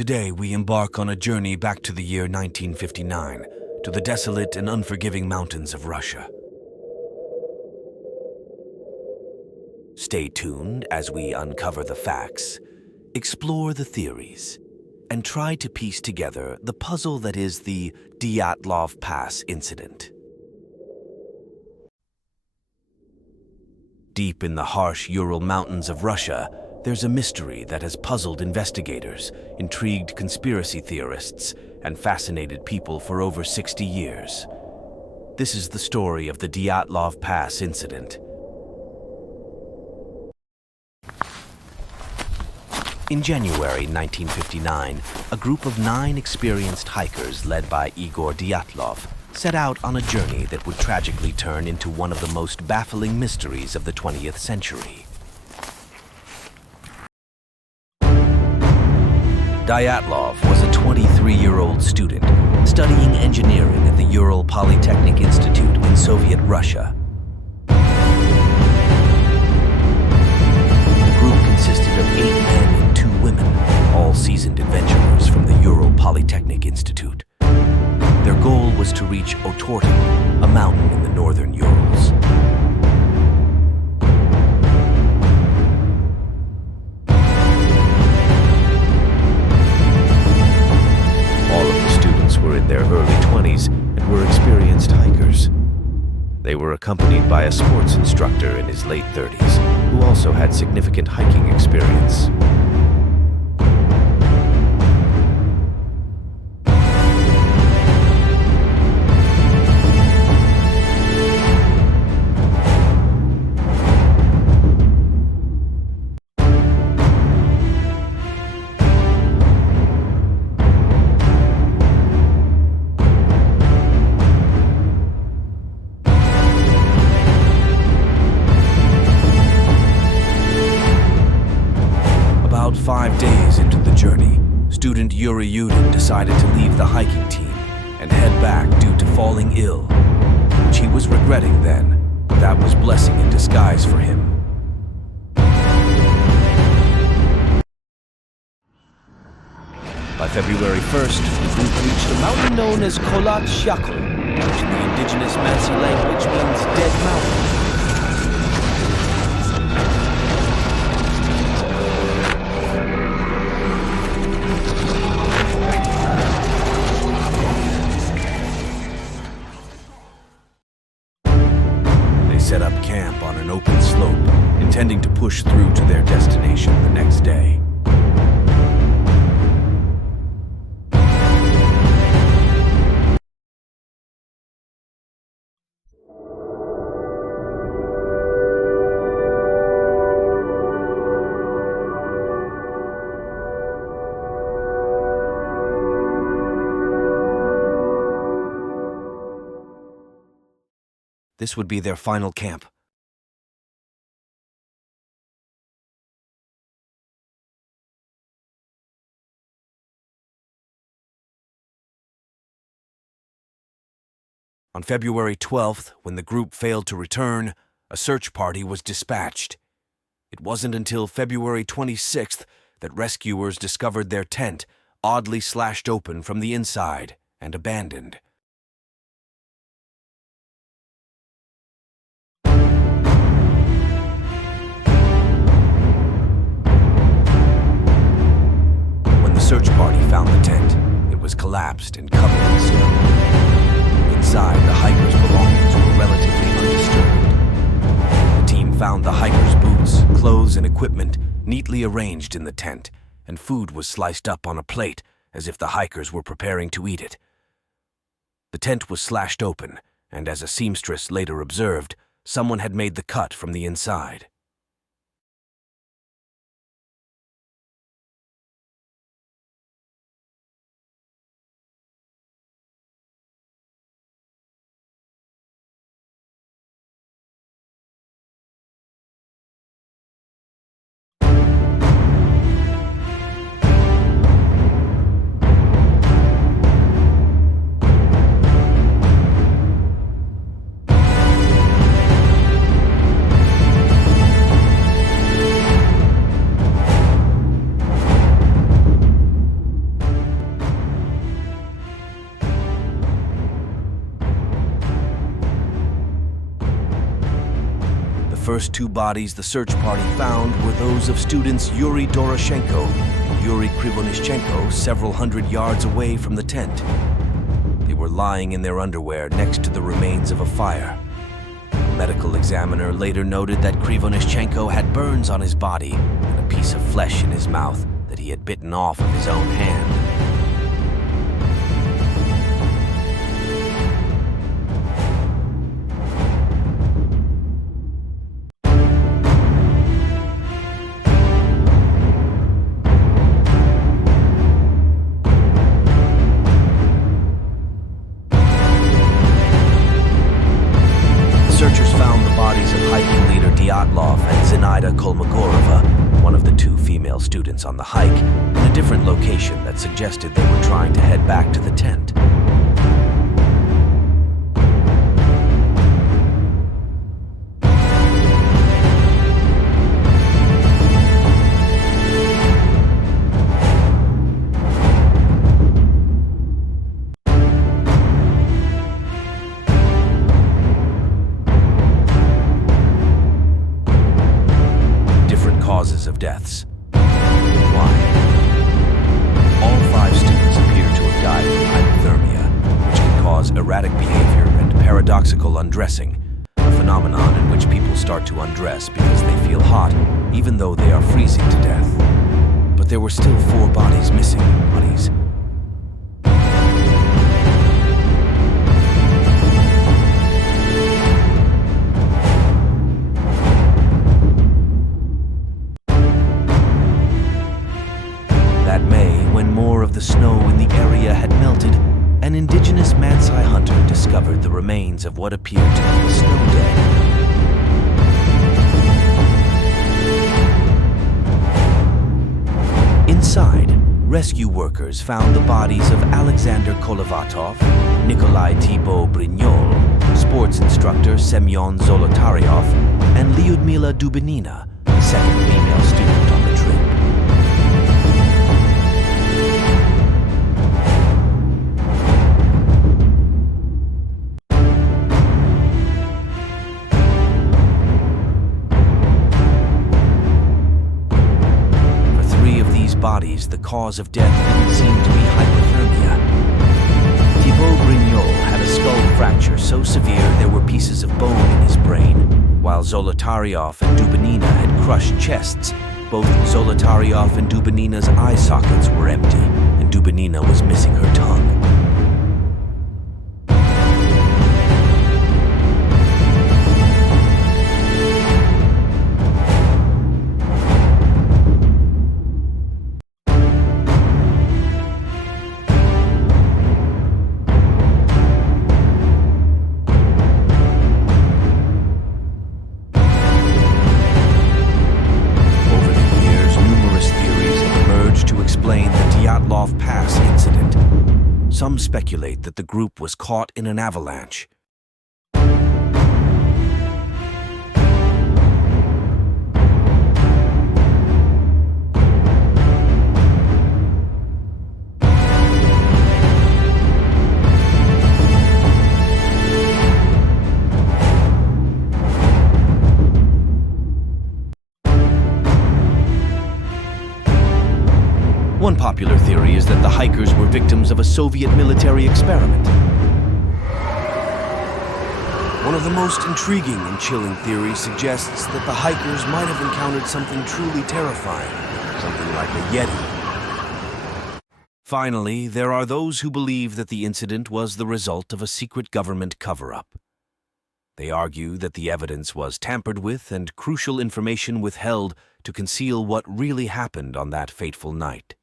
Today, we embark on a journey back to the year 1959, to the desolate and unforgiving mountains of Russia. Stay tuned as we uncover the facts, explore the theories, and try to piece together the puzzle that is the Dyatlov Pass Incident. Deep in the harsh Ural Mountains of Russia, there's a mystery that has puzzled investigators, intrigued conspiracy theorists, and fascinated people for over 60 years. This is the story of the Dyatlov Pass Incident. In January 1959, a group of 9 experienced hikers led by Igor Dyatlov set out on a journey that would tragically turn into one of the most baffling mysteries of the 20th century. Dyatlov was a 23-year-old student studying engineering at the Ural Polytechnic Institute in Soviet Russia. The group consisted of 8 men and 2 women, all seasoned adventurers from the Ural Polytechnic Institute. Their goal was to reach Otorty, a mountain in the northern Urals. All of the students were in their early 20s and were experienced hikers. They were accompanied by a sports instructor in his late 30s, who also had significant hiking experience. About 5 days into the journey, student Yuri decided to leave the hiking team and head back due to falling ill, which he was regretting then, but that was blessing in disguise for him. By February 1st, the group reached a mountain known as kholat, syakhi, which in the indigenous Mattis language means dead mountain. Set up camp on an open slope, intending to push through to their destination the next day. This would be their final camp. On February 12th, when the group failed to return, a search party was dispatched. It wasn't until February 26th that rescuers discovered their tent oddly slashed open from the inside and abandoned. The search party found the tent. It was collapsed and covered in snow. Inside, the hikers' belongings were relatively undisturbed. The team found the hikers' boots, clothes, and equipment neatly arranged in the tent, and food was sliced up on a plate as if the hikers were preparing to eat it. The tent was slashed open, and as a seamstress later observed, someone had made the cut from the inside. first two bodies the search party found were those of students Yuri Doroshenko and Yuri Krivonishchenko several hundred yards away from the tent. They were lying in their underwear next to the remains of a fire. A medical examiner later noted that Krivonishchenko had burns on his body and a piece of flesh in his mouth that he had bitten off of his own hand. Searchers found the bodies of hiking leader Dyatlov and Zinaida Kolmogorova, one of the two female students on the hike, in a different location that suggested they were trying to head back to the tent. Causes of deaths. Why? All 5 students appear to have died from hypothermia, which can cause erratic behavior and paradoxical undressing, a phenomenon in which people start to undress because they feel hot, even though they are freezing to death. But there were still 4 bodies missing, buddies. That May, when more of the snow in the area had melted, an indigenous Mansai hunter discovered the remains of what appeared to be a snow den. Inside, rescue workers found the bodies of Alexander Kolovatov, Nikolai Thibault Brignol, sports instructor Semyon Zolotaryov, and Lyudmila Dubinina, the second female student on the trip. Bodies, the cause of death didn't seem to be hypothermia. Thibault Brignol had a skull fracture so severe there were pieces of bone in his brain, while Zolotaryov and Dubinina had crushed chests. Both Zolotaryov and Dubinina's eye sockets were empty, and Dubinina was missing her tongue. Explain the Dyatlov Pass Incident. Some speculate that the group was caught in an avalanche. One popular theory is that the hikers were victims of a Soviet military experiment. One of the most intriguing and chilling theories suggests that the hikers might have encountered something truly terrifying, something like a yeti. Finally, there are those who believe that the incident was the result of a secret government cover-up. They argue that the evidence was tampered with and crucial information withheld to conceal what really happened on that fateful night.